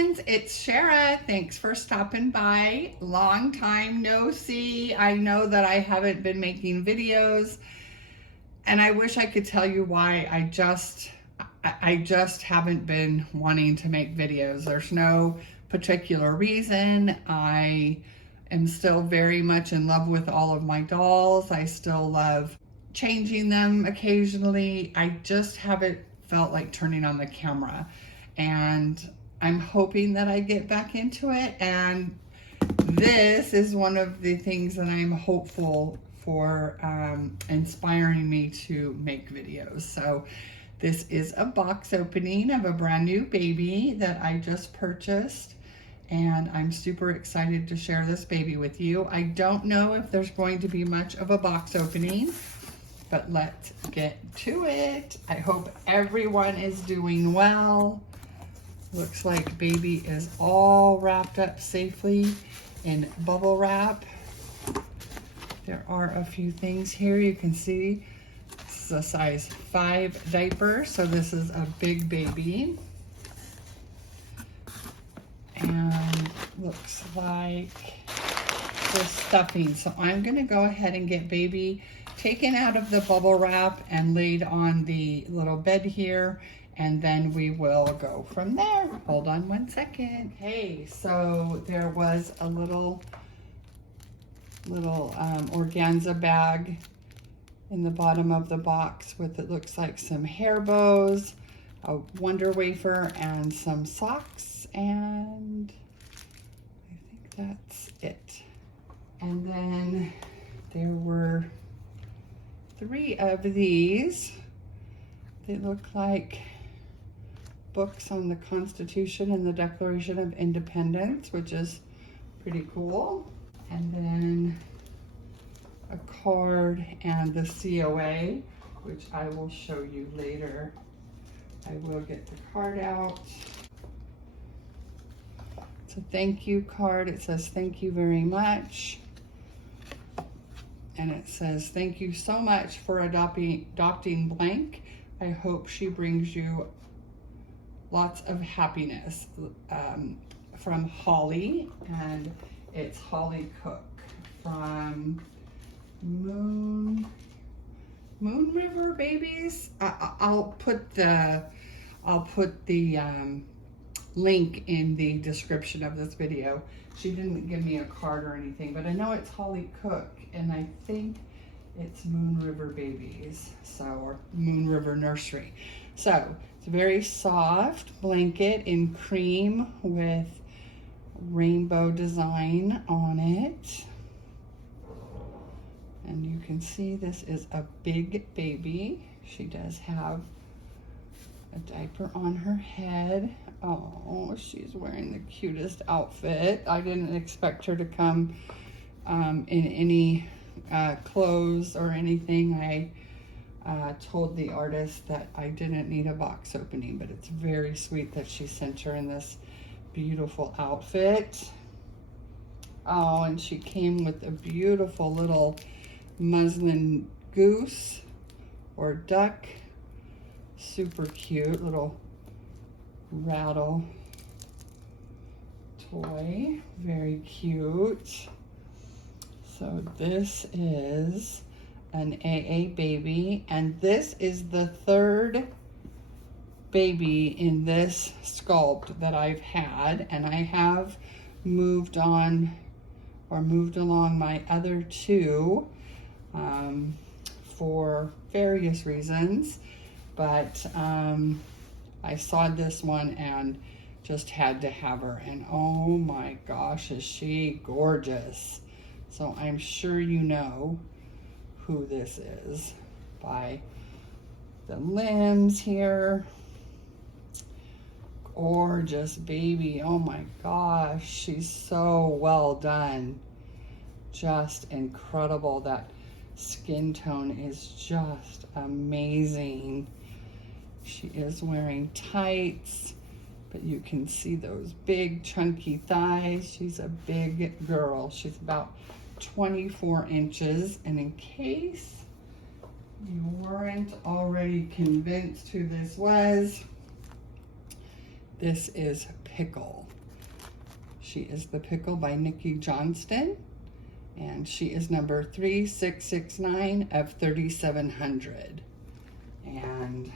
friends, it's Shara. Thanks for stopping by. Long time no see. I know that I haven't been making videos and I wish I could tell you why. I just haven't been wanting to make videos. There's no particular reason. I am still very much in love with all of my dolls. I still love changing them occasionally. I just haven't felt like turning on the camera, and I'm hoping that I get back into it, and this is one of the things that I'm hopeful for inspiring me to make videos. So this is a box opening of a brand new baby that I just purchased, and I'm super excited to share this baby with you. I don't know if there's going to be much of a box opening, but let's get to it. I hope everyone is doing well. Looks like baby is all wrapped up safely in bubble wrap. There are a few things here. You can see this is a size 5 diaper, so this is a big baby. And looks like this stuffing. So I'm gonna go ahead and get baby taken out of the bubble wrap and laid on the little bed here, and then we will go from there. Hold on one second. Okay, so there was a little organza bag in the bottom of the box with, it looks like, some hair bows, a Wonder Wafer, and some socks, and I think that's it. And then there were 3 of these. They look like books on the Constitution and the Declaration of Independence, which is pretty cool. And then a card and the COA, which I will show you later. I will get the card out. It's a thank you card. It says thank you very much. And it says, thank you so much for adopting blank. I hope she brings you lots of happiness. From Holly, and it's Holly Cook from Moon River Babies. I'll put the link in the description of this video. She didn't give me a card or anything, but I know it's Holly Cook, and I think it's Moon River Babies, so, or Moon River Nursery. So it's a very soft blanket in cream with rainbow design on it. And you can see this is a big baby. She does have a diaper on her head. Oh, she's wearing the cutest outfit. I didn't expect her to come in any clothes or anything. I told the artist that I didn't need a box opening, but it's very sweet that she sent her in this beautiful outfit. Oh, and she came with a beautiful little muslin goose or duck. Super cute little rattle toy. Very cute. So this is an AA baby, and this is the 3rd baby in this sculpt that I've had, and I have moved on or moved along my other 2 for various reasons, but I saw this one and just had to have her, and oh my gosh, is she gorgeous. So I'm sure you know who this is by the limbs here. Gorgeous baby. Oh my gosh, she's so well done. Just incredible. That skin tone is just amazing. She is wearing tights, but you can see those big chunky thighs. She's a big girl. She's about 24 inches, and in case you weren't already convinced who this was, this is Pickle. She is the Pickle by Nikki Johnston, and she is number 3669 of 3700. And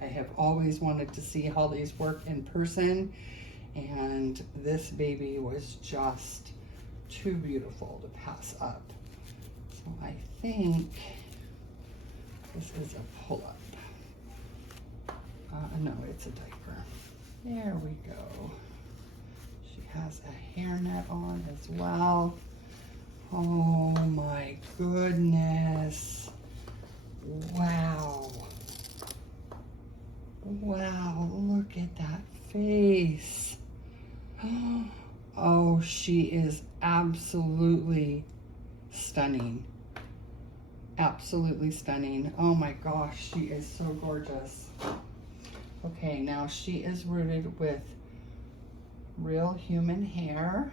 I have always wanted to see Holly's work in person, and this baby was just too beautiful to pass up. So I think this is a pull-up. No, it's a diaper. There we go. She has a hairnet on as well. Oh my goodness. Wow. Wow, look at that face. Oh, she is absolutely stunning. Absolutely stunning. Oh my gosh, she is so gorgeous. Okay, now she is rooted with real human hair.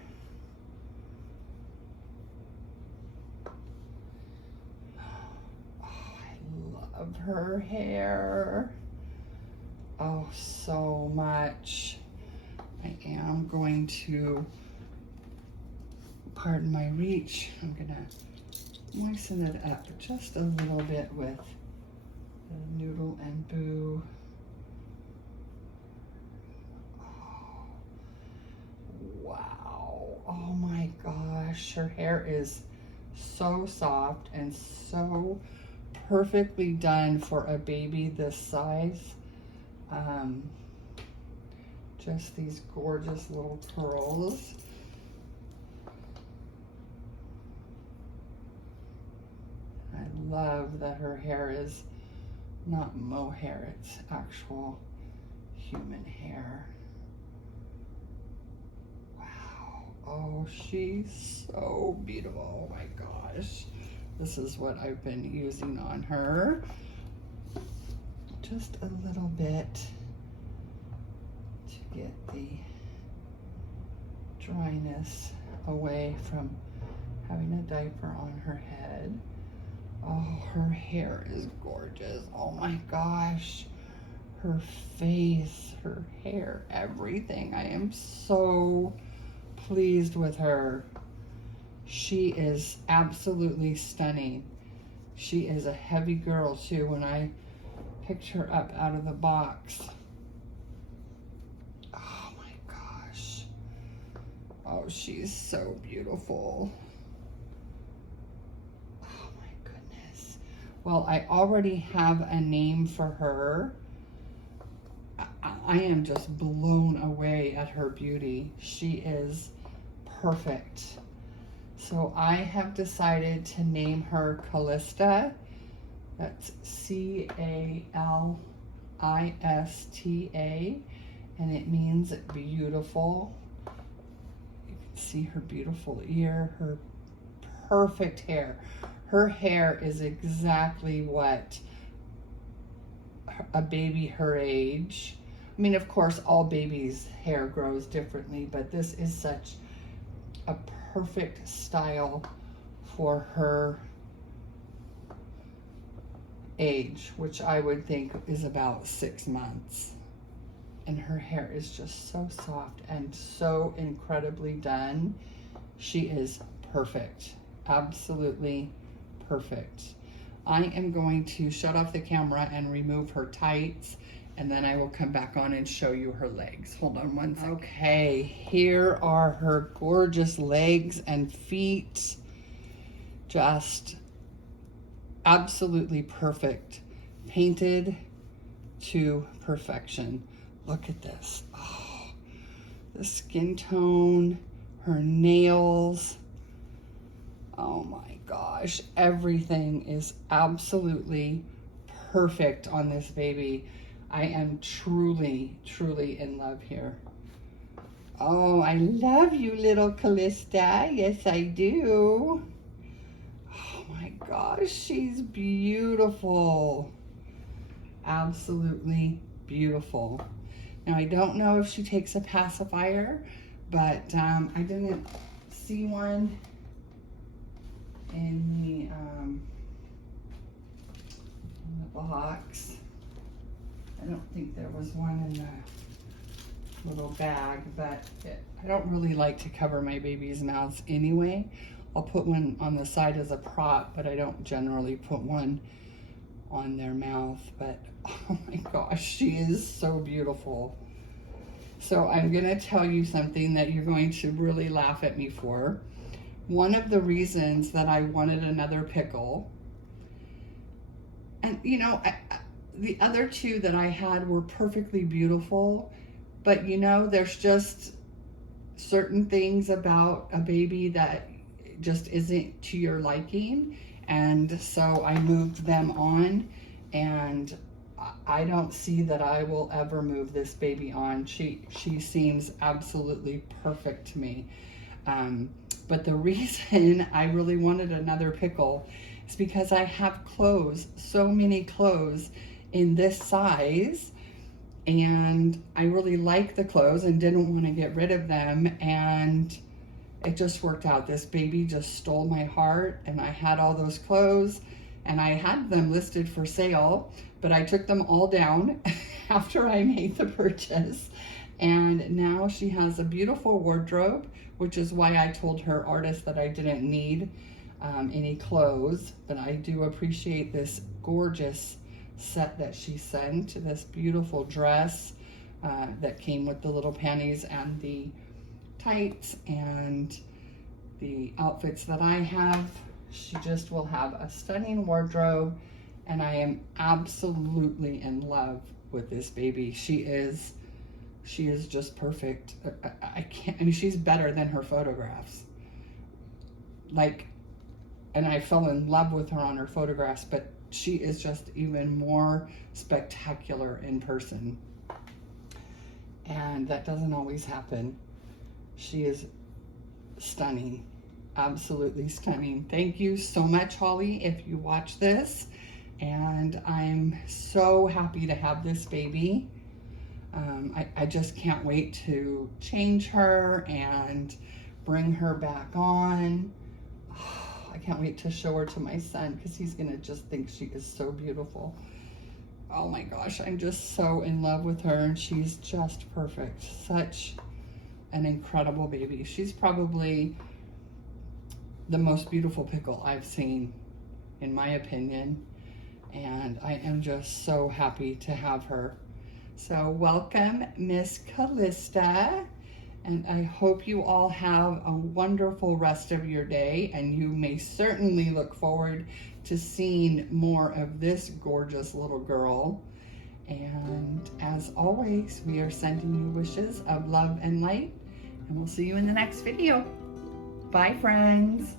Oh, I love her hair. Oh, so much. I am going to, pardon my reach, I'm gonna moisten it up just a little bit with the Noodle and Boo. Oh, wow. Oh my gosh, her hair is so soft and so perfectly done for a baby this size. Just these gorgeous little curls. I love that her hair is not mohair, it's actual human hair. Wow. Oh, she's so beautiful. Oh my gosh. This is what I've been using on her. Just a little bit to get the dryness away from having a diaper on her head. Oh, her hair is gorgeous. Oh my gosh. Her face, her hair, everything. I am so pleased with her. She is absolutely stunning. She is a heavy girl too. When I picked her up out of the box, oh my gosh. Oh, she's so beautiful. Oh my goodness. Well, I already have a name for her. I am just blown away at her beauty. She is perfect. So I have decided to name her Callista. That's Calista, and it means beautiful. You can see her beautiful ear, her perfect hair. Her hair is exactly what a baby her age. I mean, of course, all babies' hair grows differently, but this is such a perfect style for her age, which I would think is about 6 months. And her hair is just so soft and so incredibly done. She is perfect, absolutely perfect. I am going to shut off the camera and remove her tights, and then I will come back on and show you her legs. Hold on one second. Okay, here are her gorgeous legs and feet. Just absolutely perfect. Painted to perfection. Look at this. Oh, the skin tone, her nails. Oh my gosh, everything is absolutely perfect on this baby. I am truly, truly in love here. Oh, I love you, little Callista. Yes, I do. Oh my gosh, she's beautiful. Absolutely beautiful. Now, I don't know if she takes a pacifier, but I didn't see one in the box. I don't think there was one in little bag, but I don't really like to cover my baby's mouths anyway. I'll put one on the side as a prop, but I don't generally put one on their mouth. But oh my gosh, she is so beautiful. So I'm gonna tell you something that you're going to really laugh at me for. One of the reasons that I wanted another pickle, and you know, the other two that I had were perfectly beautiful, but you know, there's just certain things about a baby that just isn't to your liking. And so I moved them on, and I don't see that I will ever move this baby on. She seems absolutely perfect to me. But the reason I really wanted another pickle is because I have clothes, so many clothes in this size, and I really like the clothes and didn't want to get rid of them, and it just worked out. This baby just stole my heart, and I had all those clothes, and I had them listed for sale, but I took them all down after I made the purchase. And now she has a beautiful wardrobe, which is why I told her artist that I didn't need any clothes, but I do appreciate this gorgeous set that she sent, this beautiful dress that came with the little panties and the tights and the outfits that I have. She just will have a stunning wardrobe, and I am absolutely in love with this baby. She is just perfect. I can't, I mean, she's better than her photographs. Like, and I fell in love with her on her photographs, but she is just even more spectacular in person. And that doesn't always happen. She is stunning, absolutely stunning. Thank you so much, Holly, if you watch this. And I'm so happy to have this baby. I just can't wait to change her and bring her back on. Oh, I can't wait to show her to my son, because he's gonna just think she is so beautiful. Oh my gosh, I'm just so in love with her, and she's just perfect. Such an incredible baby. She's probably the most beautiful pickle I've seen, in my opinion, and I am just so happy to have her. So welcome, Miss Callista, and I hope you all have a wonderful rest of your day, and you may certainly look forward to seeing more of this gorgeous little girl. And as always, we are sending you wishes of love and light, and we'll see you in the next video. Bye, friends.